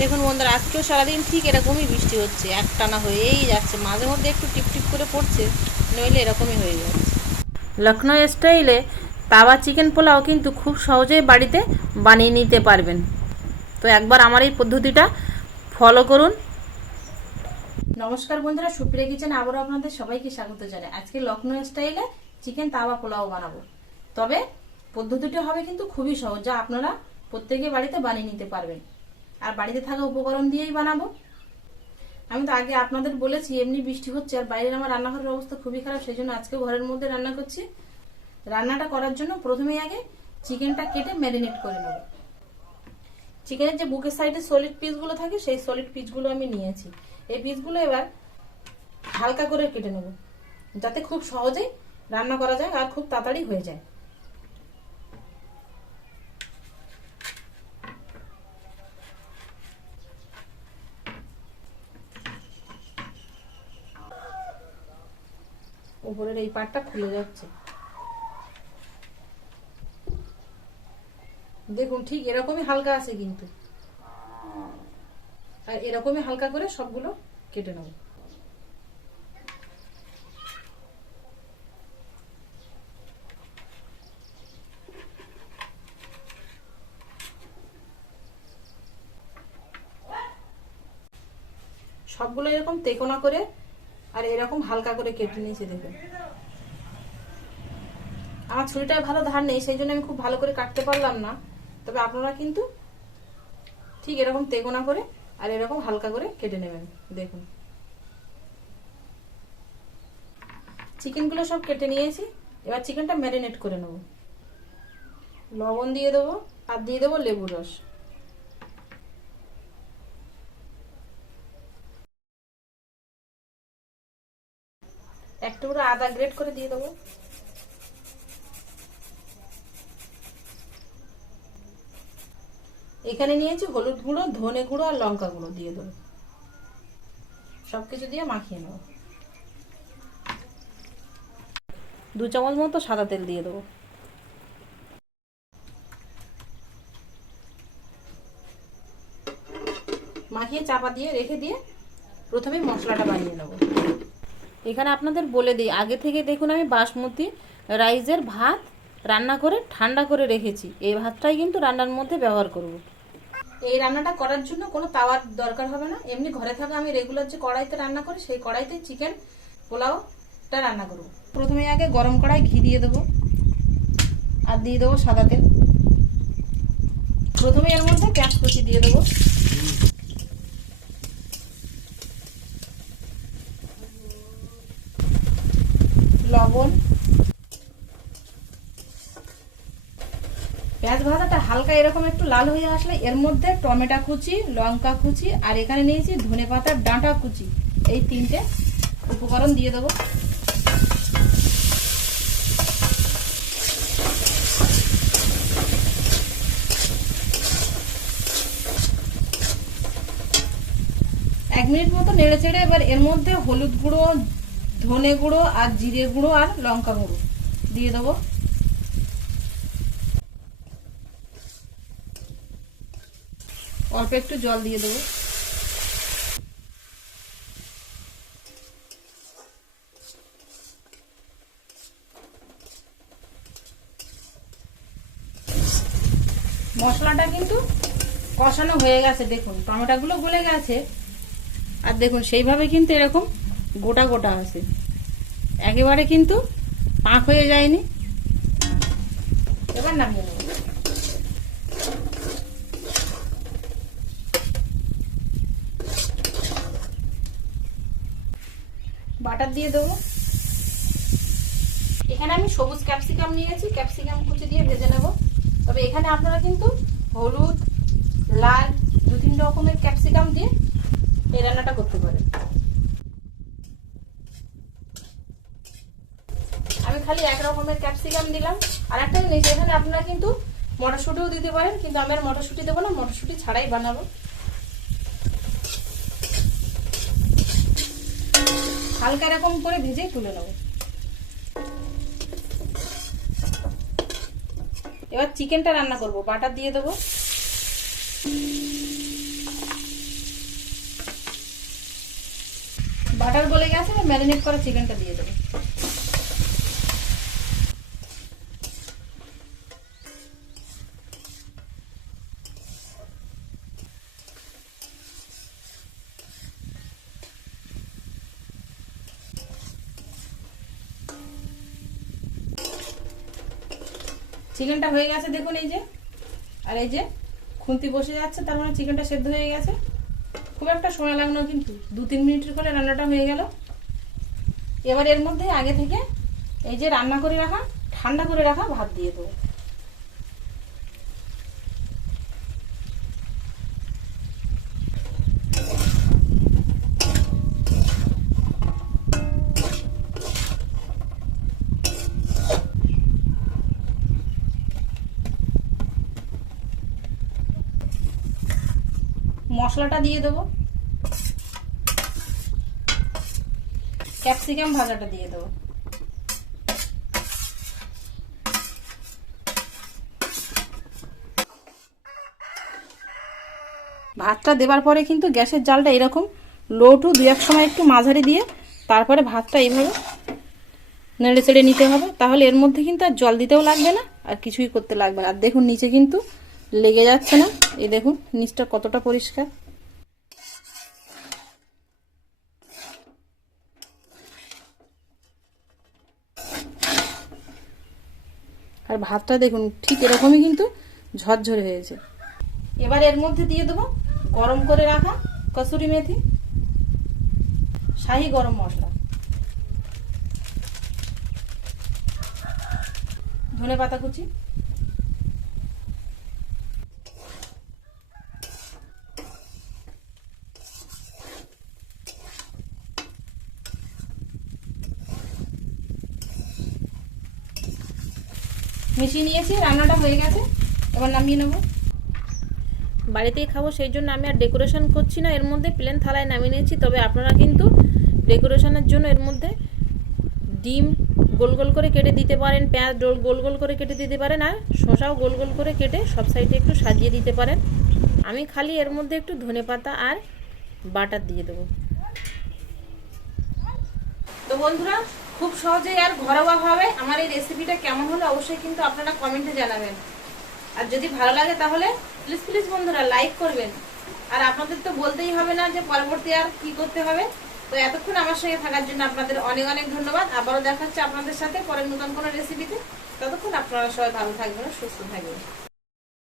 দেখুন বন্ধুরা, আজকেও সারাদিন ঠিক এরকমই বৃষ্টি হচ্ছে, একটানা হয়েই যাচ্ছে, মাঝে মধ্যে একটু টিপ টিপ করে পড়ছে, নইলে এরকমই হয়ে যাচ্ছে। লখনৌ স্টাইলে তাওয়া চিকেন পোলাও কিন্তু খুব সহজেই বাড়িতে বানিয়ে নিতে পারবেন। তো একবার আমার এই পদ্ধতিটা ফলো করুন। নমস্কার বন্ধুরা, সুপ্রিয়া কিচেনে আবারও আপনাদের সবাইকে স্বাগত জানাই। আজকে লখনৌ স্টাইলে চিকেন তাওয়া পোলাও বানাবো, তবে পদ্ধতিটা হবে কিন্তু খুবই সহজ, যা আপনারা প্রত্যেকে বাড়িতে বানিয়ে নিতে পারবেন। আর বাড়িতে থাকা উপকরণ দিয়েই বানাবো। আমি তো আগে আপনাদের বলেছি এমনি বৃষ্টি হচ্ছে আর বাইরের আমার রান্নাঘরের অবস্থা খুবই খারাপ, সেই জন্য আজকে ঘরের মধ্যে রান্না করছি। রান্নাটা করার জন্য প্রথমেই আগে চিকেনটা কেটে ম্যারিনেট করে নেব। চিকেনের যে বুকের সাইডে সলিড পিসগুলো থাকে, সেই সলিড পিসগুলো আমি নিয়েছি। এই পিসগুলো এবার হালকা করে কেটে নেব, যাতে খুব সহজেই রান্না করা যায় আর খুব তাড়াতাড়ি হয়ে যায়। উপরের এই পার্টটা খুলে যাচ্ছে, দেখুন ঠিক এরকমই হালকা আছে কিন্তু, আর এরকমই হালকা করে সবগুলো কেটে নেব। সবগুলো এরকম তেকোনা করে আর এরকম হালকা করে কেটে নিয়েছি। দেখুন আমার ছুরিটা ভালো ধার নেই, সেই জন্য আমি খুব ভালো করে কাটতে পারলাম না। তবে আপনারা কিন্তু ঠিক এরকম তেকোনা করে আর এরকম হালকা করে কেটে নেবেন। দেখুন চিকেনগুলো সব কেটে নিয়েছি, এবার চিকেনটা ম্যারিনেট করে নেব। লবণ দিয়ে দেবো আর দিয়ে দেবো লেবুর রস। এক টুকরো আদা গ্রেট করে দিয়ে দেবো। এখানে নিয়েছি হলুদ গুঁড়ো, ধনে গুঁড়ো আর লঙ্কা গুঁড়ো দিয়ে দেবো। সবকিছু দিয়ে মাখিয়ে নেব। 2 চামচ মতো সাদা তেল দিয়ে দেবো। মাখিয়ে চাপা দিয়ে রেখে দিয়ে প্রথমে মশলাটা বানিয়ে নেব। এখানে আপনাদের বলে দিই, আগে থেকে দেখুন আমি বাসমতি রাইসের ভাত রান্না করে ঠান্ডা করে রেখেছি। এই ভাতটাই কিন্তু রান্নার মধ্যে ব্যবহার করব। এই রান্নাটা করার জন্য কোনো তাওয়ার দরকার হবে না, এমনি ঘরে থাকা আমি রেগুলার যে কড়াইতে রান্না করি সেই কড়াইতে চিকেন পোলাওটা রান্না করব। প্রথমে আগে গরম কড়াই ঘি দিয়ে দেবো আর দিয়ে দেবো সাদা তেল। প্রথমে এর মধ্যে পেঁয়াজ কুচি দিয়ে দেবো, লবণ। পেঁয়াজ ভাজাটা হালকা এরকম একটু লাল হয়ে আসলে এর মধ্যে টমেটো কুচি, লঙ্কা কুচি আর এখানে নিয়েছি ধনেপাতার ডাঁটা কুচি, এই 3টে উপকরণ দিয়ে দেবো। এক মিনিট মতো নেড়ে চেড়ে এবার এর মধ্যে হলুদ গুঁড়ো, ধনে গুঁড়ো আর জিরে গুঁড়ো আর লঙ্কা গুঁড়ো দিয়ে দেবো। অল্প একটু জল দিয়ে দেবো। মশলাটা কিন্তু কষানো হয়ে গেছে, দেখুন টমেটোগুলো গলে গেছে আর দেখুন সেইভাবে কিন্তু এরকম গোটা গোটা আছে, একেবারে কিন্তু পাক হয়ে যায়নি। এবার নামিয়ে নেব। বাটার দিয়ে দেবো। এখানে আমি সবুজ ক্যাপসিকাম নিয়েছি, ক্যাপসিকাম কুচি দিয়ে ভেজে নেব। তবে এখানে আপনারা কিন্তু হলুদ, লাল 2-3 রকমের ক্যাপসিকাম দিয়ে এই রান্নাটা করতে পারেন। আমি খালি 1 রকমের ক্যাপসিকাম দিলাম। আর একটা জিনিস, এখানে আপনারা কিন্তু মটরশুঁটিও দিতে পারেন, কিন্তু আমি আর মটরশুঁটি দেবো না, মটরশুঁটি ছাড়াই বানাবো। হালকা এরকম করে ভেজেই তুলে নেব। এবার চিকেনটা রান্না করব। বাটার দিয়ে দেবো, তারপরে ম্যারিনেট করা চিকেনটা দিয়ে দেবো। চিকেনটা হয়ে গেছে দেখুন, এই যে, আর এই যে খুন্তি বসে যাচ্ছে, তার মানে চিকেনটা সেদ্ধ হয়ে গেছে। খুব একটা সময় লাগলো, কিন্তু 2-3 মিনিটের করে রান্নাটা হয়ে গেল। এবার এর মধ্যে আগে থেকে এই যে রান্না করে রাখা, ঠান্ডা করে রাখা ভাত দিয়ে দেবো। মশলাটা দিয়ে দেবো, ক্যাপসিকাম ভাজাটা দিয়ে দেবো। ভাতটা দেবার পরে কিন্তু গ্যাসের জালটা এরকম লো টু 2-1 সময় একটু মাঝারি দিয়ে তারপরে ভাতটা এইভাবে নেড়ে চেড়ে নিতে হবে। তাহলে এর মধ্যে কিন্তু আর জল দিতেও লাগবে না, আর কিছুই করতে লাগবে না। আর দেখুন নিচে কিন্তু লেগে যাচ্ছে না, এই দেখুন নিচটা কতটা পরিষ্কার। আর ভাতটা দেখুন ঠিক এরকমই কিন্তু ঝরঝরে হয়েছে। এবার এর মধ্যে দিয়ে দেবো গরম করে রাখা কসুরি মেথি, শাহি গরম মশলা, ধনেপাতা কুচি, মিশিয়ে নিয়েছি। রান্নাটা হয়ে গেছে, এবার নামিয়ে নেব। বাড়িতেই খাবো সেই জন্য আমি আর ডেকোরেশন করছি না, এর মধ্যে প্লেন থালায় নামিয়ে নিয়েছি। তবে আপনারা কিন্তু ডেকোরেশনের জন্য এর মধ্যে ডিম গোল গোল করে কেটে দিতে পারেন, পেঁয়াজ গোল গোল করে কেটে দিতে পারেন, আর শসাও গোল গোল করে কেটে সব সাইডে একটু সাজিয়ে দিতে পারেন। আমি খালি এর মধ্যে একটু ধনেপাতা আর বাটার দিয়ে দেবো। তো বন্ধুরা, খুব সহজেই আর ঘরোয়াভাবে আমার এই রেসিপিটা কেমন হলো অবশ্যই কিন্তু আপনারা কমেন্টে জানাবেন। আর যদি ভালো লাগে তাহলে প্লিজ প্লিজ বন্ধুরা লাইক করবেন। আর আপনাদের তো বলতেই হবে না যে পরবর্তী আর কি করতে হবে। তো এতক্ষণ আমার সঙ্গে থাকার জন্য আপনাদের অনেক অনেক ধন্যবাদ। আবারও দেখা হচ্ছে আপনাদের সাথে পরের নতুন কোনো রেসিপিতে। ততক্ষণ আপনারা সবাই ভালো থাকবেন, সুস্থ থাকবেন।